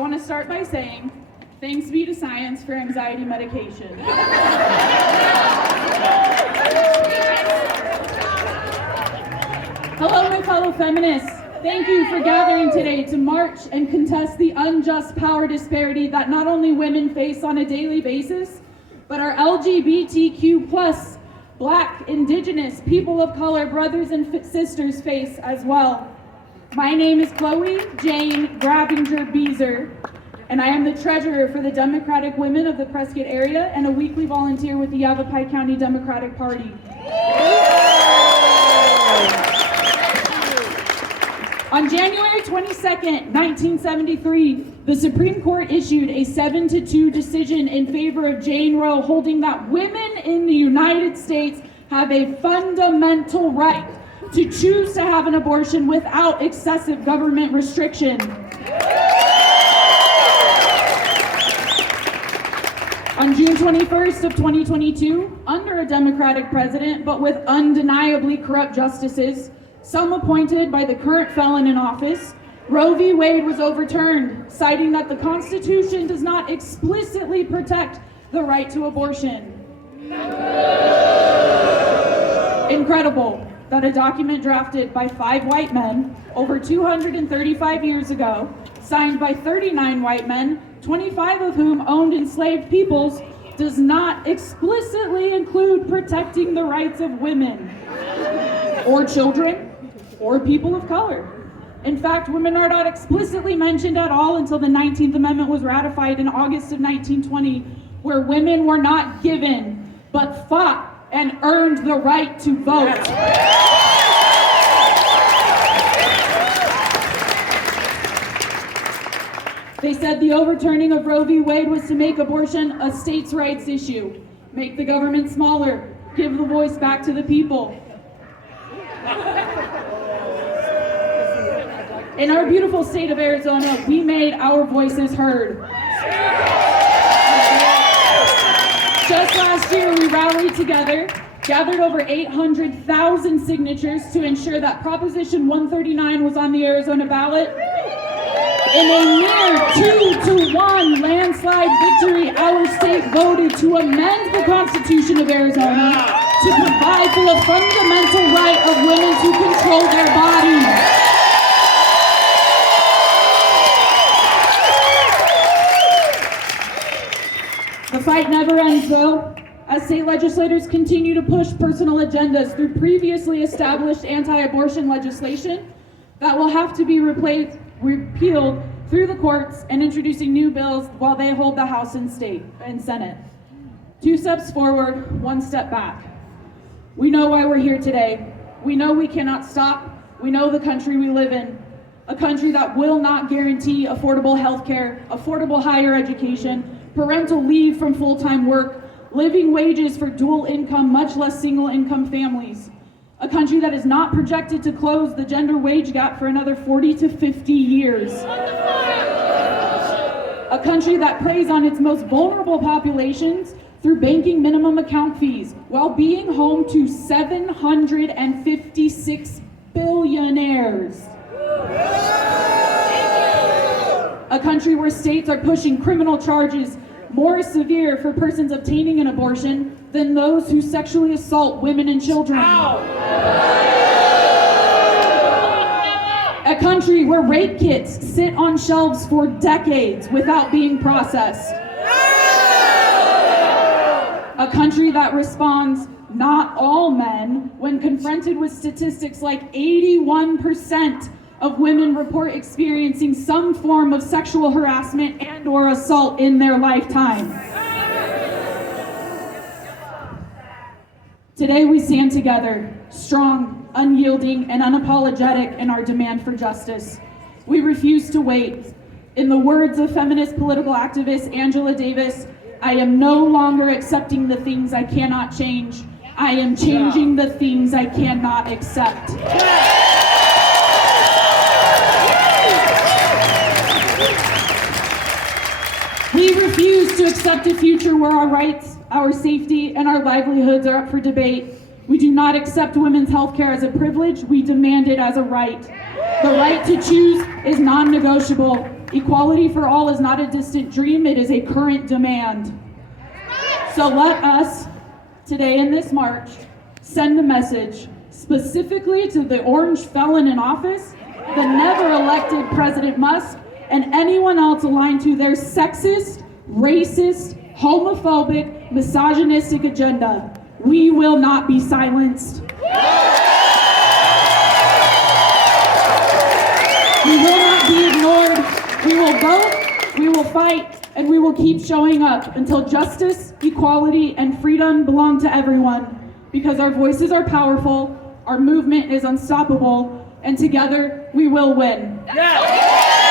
want to start by saying, thanks be to science for anxiety medication. Hello, my fellow feminists. Thank you for gathering today to march and contest the unjust power disparity that not only women face on a daily basis, but our LGBTQ+, Black, Indigenous, people of color, brothers and sisters face as well. My name is Chloe Jane Grabinger Beazer, and I am the treasurer for the Democratic Women of the Prescott area and a weekly volunteer with the Yavapai County Democratic Party. On January 22nd, 1973, the Supreme Court issued a 7-2 decision in favor of Jane Roe, holding that women in the United States have a fundamental right to choose to have an abortion without excessive government restriction. On June 21st of 2022, under a Democratic president, but with undeniably corrupt justices, some appointed by the current felon in office, Roe v. Wade was overturned, citing that the Constitution does not explicitly protect the right to abortion. Incredible that a document drafted by 5 white men over 235 years ago, signed by 39 white men, 25 of whom owned enslaved peoples, does not explicitly include protecting the rights of women, or children, or people of color. In fact, women are not explicitly mentioned at all until the 19th Amendment was ratified in August of 1920, where women were not given, but fought and earned the right to vote. They said the overturning of Roe v. Wade was to make abortion a states' rights issue, make the government smaller, give the voice back to the people. In our beautiful state of Arizona, we made our voices heard. Just last year, we rallied together, gathered over 800,000 signatures to ensure that Proposition 139 was on the Arizona ballot. In a near 2-1 landslide victory, our state voted to amend the Constitution of Arizona to provide for the fundamental right of women to control their bodies. The fight never ends, though, as state legislators continue to push personal agendas through previously established anti-abortion legislation that will have to be repealed through the courts and introducing new bills while they hold the House and Senate. 2 steps forward, 1 step back. We know why we're here today. We know we cannot stop. We know the country we live in, a country that will not guarantee affordable health care, affordable higher education, parental leave from full-time work, living wages for dual income, much less single income families. A country that is not projected to close the gender wage gap for another 40 to 50 years. A country that preys on its most vulnerable populations through banking minimum account fees while being home to 756 billionaires. A country where states are pushing criminal charges more severe for persons obtaining an abortion than those who sexually assault women and children. A country where rape kits sit on shelves for decades without being processed. A country that responds, not all men, when confronted with statistics like 81% of women report experiencing some form of sexual harassment and or assault in their lifetime. Today we stand together, strong, unyielding, and unapologetic in our demand for justice. We refuse to wait. In the words of feminist political activist Angela Davis, I am no longer accepting the things I cannot change. I am changing the things I cannot accept. We refuse to accept a future where our rights, our safety, and our livelihoods are up for debate. We do not accept women's health care as a privilege. We demand it as a right. The right to choose is non-negotiable. Equality for all is not a distant dream, it is a current demand. So let us, today in this march, send a message specifically to the orange felon in office, the never elected President Musk, and anyone else aligned to their sexist, racist, homophobic, misogynistic agenda. We will not be silenced. We will not be ignored. We will vote, we will fight, and we will keep showing up until justice, equality, and freedom belong to everyone. Because our voices are powerful, our movement is unstoppable, and together we will win. Yes.